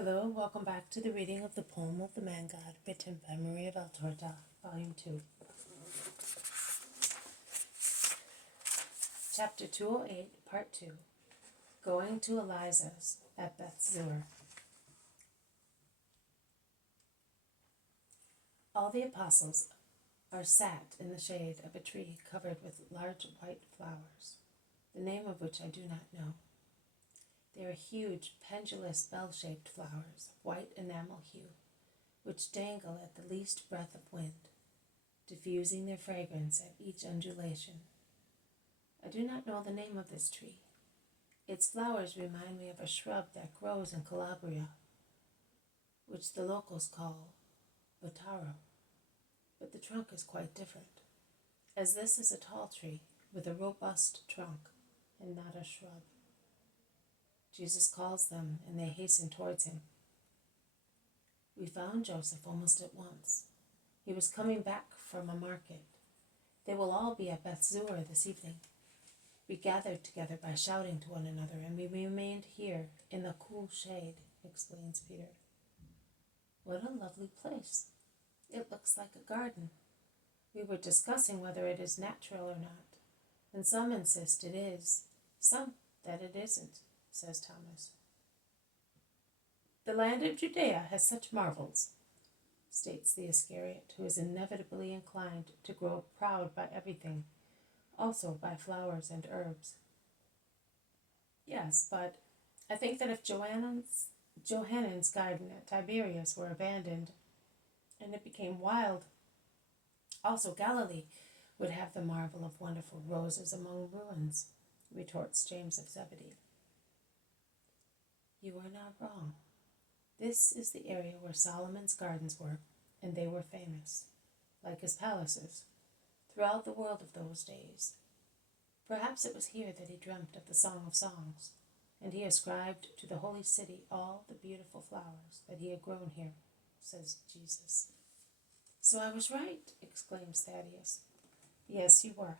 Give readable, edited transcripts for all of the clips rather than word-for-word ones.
Hello, welcome back to the reading of the poem of the Man God, written by Maria Valtorta, Volume 2. Chapter 208, Part 2. Going to Eliza's at Bethzur. All the apostles are sat in the shade of a tree covered with large white flowers, the name of which I do not know. They are huge, pendulous, bell-shaped flowers of white enamel hue, which dangle at the least breath of wind, diffusing their fragrance at each undulation. I do not know the name of this tree. Its flowers remind me of a shrub that grows in Calabria, which the locals call Bethzur, but the trunk is quite different, as this is a tall tree with a robust trunk and not a shrub. Jesus calls them, and they hasten towards him. We found Joseph almost at once. He was coming back from a market. They will all be at Bethzur this evening. We gathered together by shouting to one another, and we remained here in the cool shade, explains Peter. What a lovely place. It looks like a garden. We were discussing whether it is natural or not, and some insist it is, some that it isn't, says Thomas. The land of Judea has such marvels, states the Iscariot, who is inevitably inclined to grow proud by everything, also by flowers and herbs. Yes, but I think that if Johannan's garden at Tiberias were abandoned and it became wild, also Galilee would have the marvel of wonderful roses among ruins, retorts James of Zebedee. You are not wrong. This is the area where Solomon's gardens were, and they were famous, like his palaces, throughout the world of those days. Perhaps it was here that he dreamt of the Song of Songs, and he ascribed to the holy city all the beautiful flowers that he had grown here, says Jesus. So I was right, exclaims Thaddeus. Yes, you were.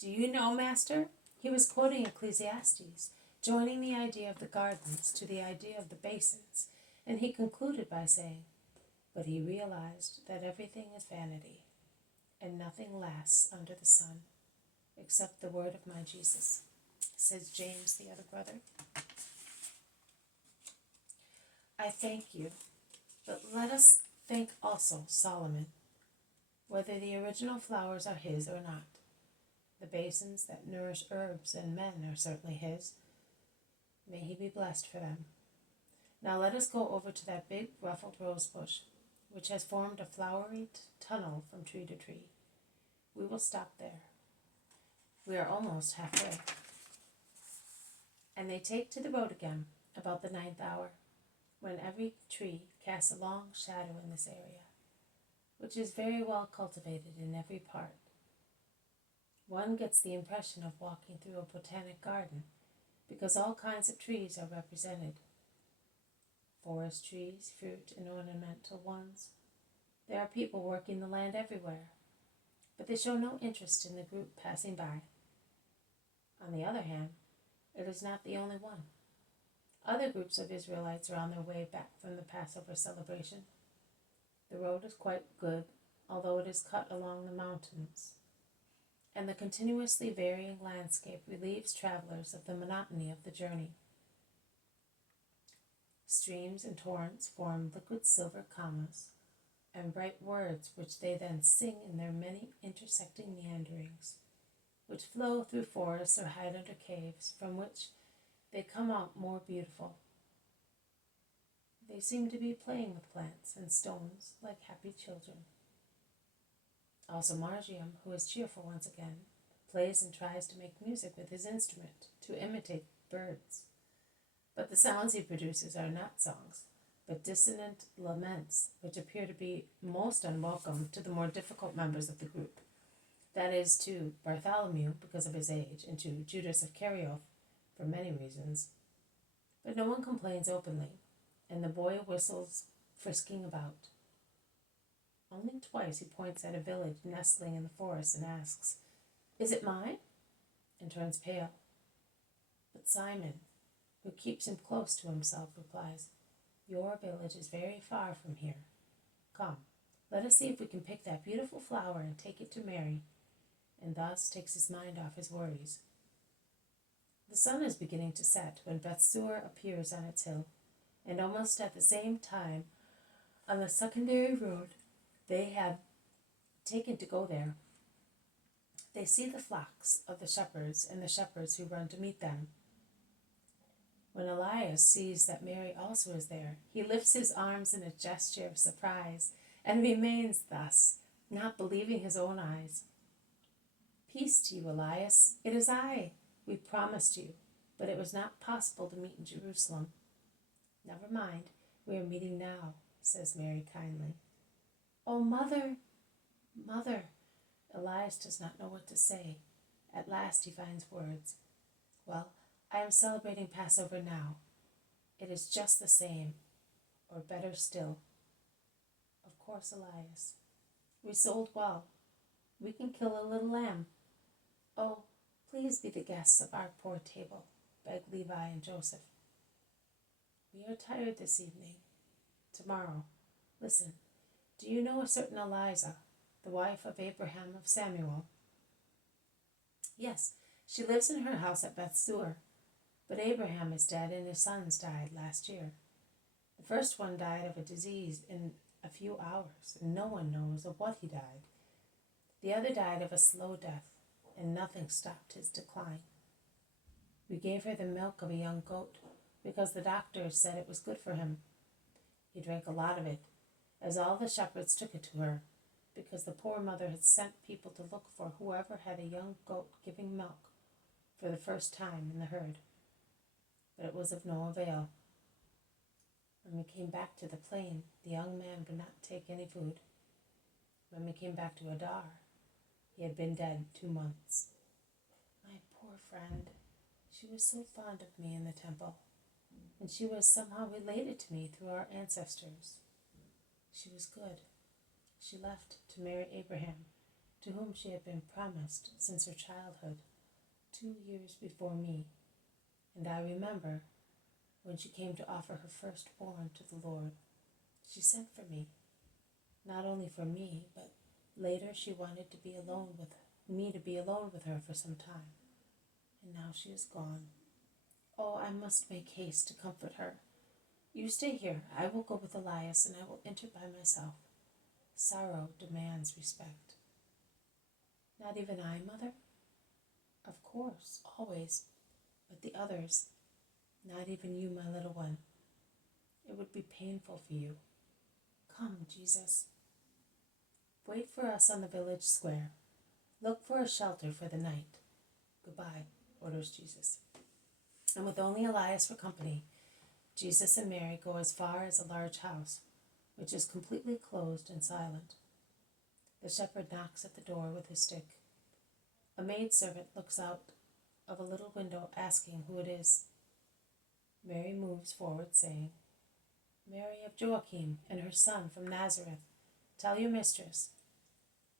Do you know, Master? He was quoting Ecclesiastes, joining the idea of the gardens to the idea of the basins, and he concluded by saying, but he realized that everything is vanity, and nothing lasts under the sun, except the word of my Jesus, says James, the other brother. I thank you, but let us thank also Solomon, whether the original flowers are his or not. The basins that nourish herbs and men are certainly his. May he be blessed for them. Now let us go over to that big ruffled rose bush, which has formed a flowery tunnel from tree to tree. We will stop there. We are almost halfway. And they take to the road again about the 9th hour, when every tree casts a long shadow in this area, which is very well cultivated in every part. One gets the impression of walking through a botanic garden, because all kinds of trees are represented. Forest trees, fruit and ornamental ones. There are people working the land everywhere, but they show no interest in the group passing by. On the other hand, it is not the only one. Other groups of Israelites are on their way back from the Passover celebration. The road is quite good, although it is cut along the mountains, and the continuously varying landscape relieves travelers of the monotony of the journey. Streams and torrents form liquid silver commas and bright words which they then sing in their many intersecting meanderings, which flow through forests or hide under caves, from which they come out more beautiful. They seem to be playing with plants and stones like happy children. Also Margium, who is cheerful once again, plays and tries to make music with his instrument to imitate birds. But the sounds he produces are not songs, but dissonant laments, which appear to be most unwelcome to the more difficult members of the group. That is, to Bartholomew, because of his age, and to Judas of Kerioth, for many reasons. But no one complains openly, and the boy whistles, frisking about. Only twice he points at a village nestling in the forest and asks, "Is it mine?" and turns pale. But Simon, who keeps him close to himself, replies, Your village is very far from here. Come, let us see if we can pick that beautiful flower and take it to Mary, and thus takes his mind off his worries. The sun is beginning to set when Bethzur appears on its hill, and almost at the same time, on the secondary road they had taken to go there, they see the flocks of the shepherds and the shepherds who run to meet them. When Elias sees that Mary also is there, he lifts his arms in a gesture of surprise and remains thus, not believing his own eyes. Peace to you, Elias. It is I. We promised you, but it was not possible to meet in Jerusalem. Never mind, we are meeting now, says Mary kindly. Oh, Mother, Mother. Elias does not know what to say. At last he finds words. Well, I am celebrating Passover now. It is just the same, or better still. Of course, Elias. We sold well. We can kill a little lamb. Oh, please be the guests of our poor table, begged Levi and Joseph. We are tired this evening. Tomorrow. Listen, do you know a certain Eliza, the wife of Abraham of Samuel? Yes, she lives in her house at Bethzur. But Abraham is dead and his sons died last year. The first one died of a disease in a few hours, and no one knows of what he died. The other died of a slow death, and nothing stopped his decline. We gave her the milk of a young goat, because the doctors said it was good for him. He drank a lot of it, as all the shepherds took it to her, because the poor mother had sent people to look for whoever had a young goat giving milk for the first time in the herd. But it was of no avail. When we came back to the plain, the young man would not take any food. When we came back to Adar, he had been dead 2 months. My poor friend, she was so fond of me in the temple, and she was somehow related to me through our ancestors. She was good. She left to marry Abraham, to whom she had been promised since her childhood, 2 years before me. And I remember when she came to offer her firstborn to the Lord, she sent for me, not only for me, but later she wanted to be alone with me, to be alone with her for some time. And now she is gone. Oh, I must make haste to comfort her. You stay here. I will go with Elias, and I will enter by myself. Sorrow demands respect. Not even I, Mother? Of course, always. But the others, not even you, my little one. It would be painful for you. Come, Jesus. Wait for us on the village square. Look for a shelter for the night. Goodbye, orders Jesus. And with only Elias for company, Jesus and Mary go as far as a large house, which is completely closed and silent. The shepherd knocks at the door with his stick. A maidservant looks out of a little window asking who it is. Mary moves forward saying, Mary of Joachim and her son from Nazareth, tell your mistress.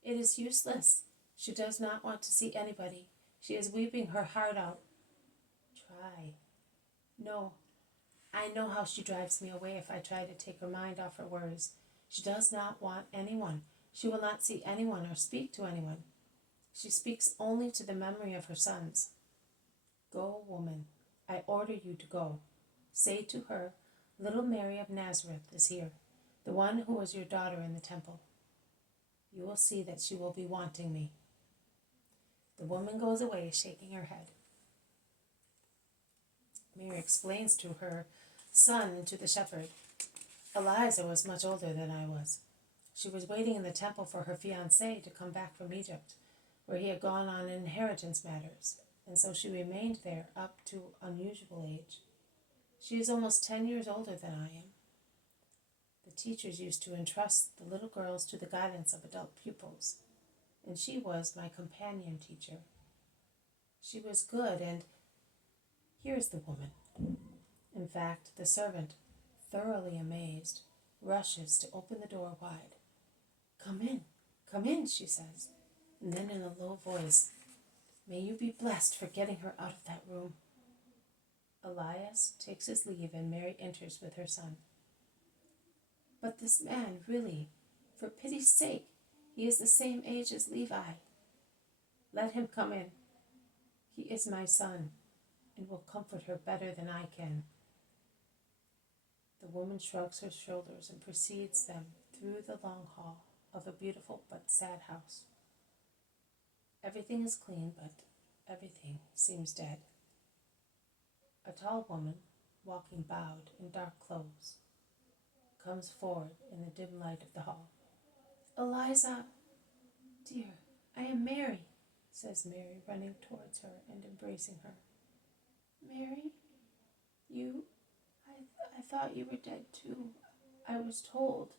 It is useless. She does not want to see anybody. She is weeping her heart out. Try. No, I know how she drives me away if I try to take her mind off her worries. She does not want anyone. She will not see anyone or speak to anyone. She speaks only to the memory of her sons. Go, woman, I order you to go. Say to her, little Mary of Nazareth is here, the one who was your daughter in the temple. You will see that she will be wanting me. The woman goes away, shaking her head. Mary explains to her son and to the shepherd. Eliza was much older than I was. She was waiting in the temple for her fiancé to come back from Egypt, where he had gone on inheritance matters, and so she remained there up to unusual age. She is almost 10 years older than I am. The teachers used to entrust the little girls to the guidance of adult pupils, and she was my companion teacher. She was good, and here is the woman. In fact, the servant, thoroughly amazed, rushes to open the door wide. Come in, she says, and then in a low voice, may you be blessed for getting her out of that room. Elias takes his leave and Mary enters with her son. But this man, really, for pity's sake, he is the same age as Levi. Let him come in. He is my son, and will comfort her better than I can." The woman shrugs her shoulders and precedes them through the long hall of a beautiful but sad house. Everything is clean, but everything seems dead. A tall woman, walking bowed in dark clothes, comes forward in the dim light of the hall. "Eliza, dear, I am Mary," says Mary, running towards her and embracing her. "Mary, you? I thought you were dead too. I was told.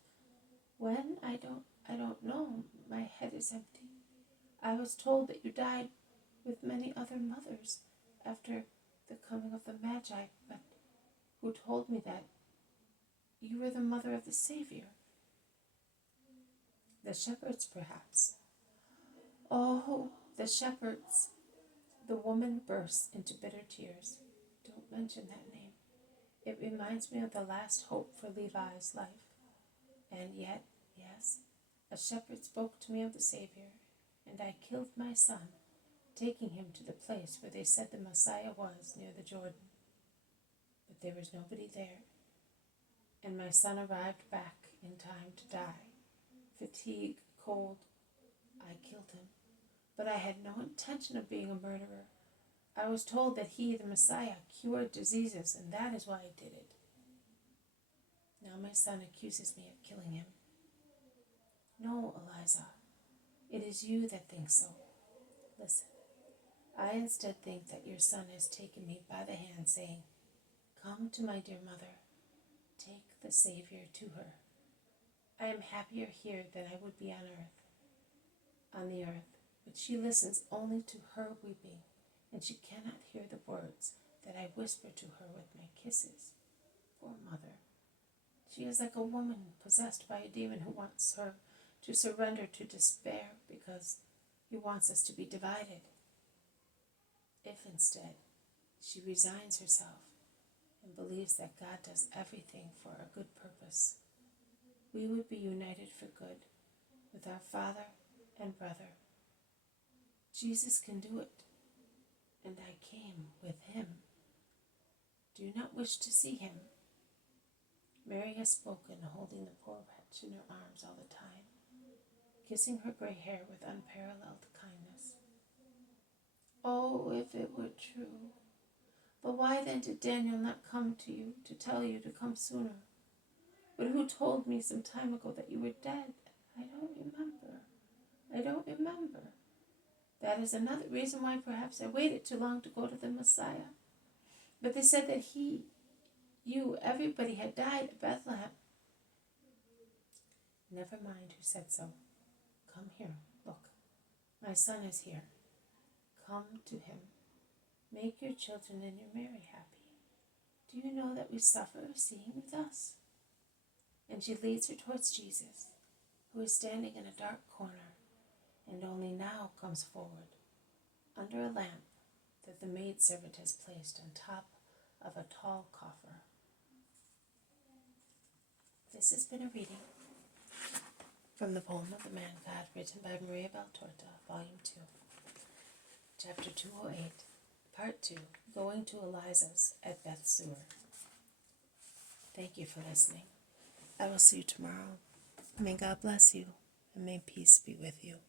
When? I don't know. My head is empty. I was told that you died with many other mothers after the coming of the Magi, but who told me that you were the mother of the Savior? The shepherds, perhaps." "Oh, the shepherds." The woman bursts into bitter tears. "Don't mention that name. It reminds me of the last hope for Levi's life. And yet, yes, a shepherd spoke to me of the Savior, and I killed my son, taking him to the place where they said the Messiah was, near the Jordan. But there was nobody there, and my son arrived back in time to die. Fatigue, cold, I killed him. But I had no intention of being a murderer. I was told that he, the Messiah, cured diseases, and that is why I did it. Now my son accuses me of killing him. No, Eliza, it is you that think so. Listen, I instead think that your son has taken me by the hand, saying, 'Come to my dear mother, take the Savior to her.' I am happier here than I would be on the earth, but she listens only to her weeping, and she cannot hear the words that I whisper to her with my kisses. Poor mother. She is like a woman possessed by a demon who wants her to surrender to despair because he wants us to be divided. If instead she resigns herself and believes that God does everything for a good purpose, we would be united for good with our father and brother. Jesus can do it, and I came with him. Do you not wish to see him?" Mary has spoken, holding the poor wretch in her arms all the time, kissing her gray hair with unparalleled kindness. "Oh, if it were true! But why then did Daniel not come to you to tell you to come sooner? But who told me some time ago that you were dead? I don't remember. That is another reason why perhaps I waited too long to go to the Messiah. But they said that everybody had died at Bethlehem." "Never mind who said so. Come here, look. My son is here. Come to him. Make your children and your Mary happy. Do you know that we suffer seeing you thus?" And she leads her towards Jesus, who is standing in a dark corner, and only now comes forward, under a lamp that the maidservant has placed on top of a tall coffer. This has been a reading from the poem of the Man God, written by Maria Valtorta, Volume 2, Chapter 208, Part 2, Going to Eliza's at Bethzur. Thank you for listening. I will see you tomorrow. May God bless you, and may peace be with you.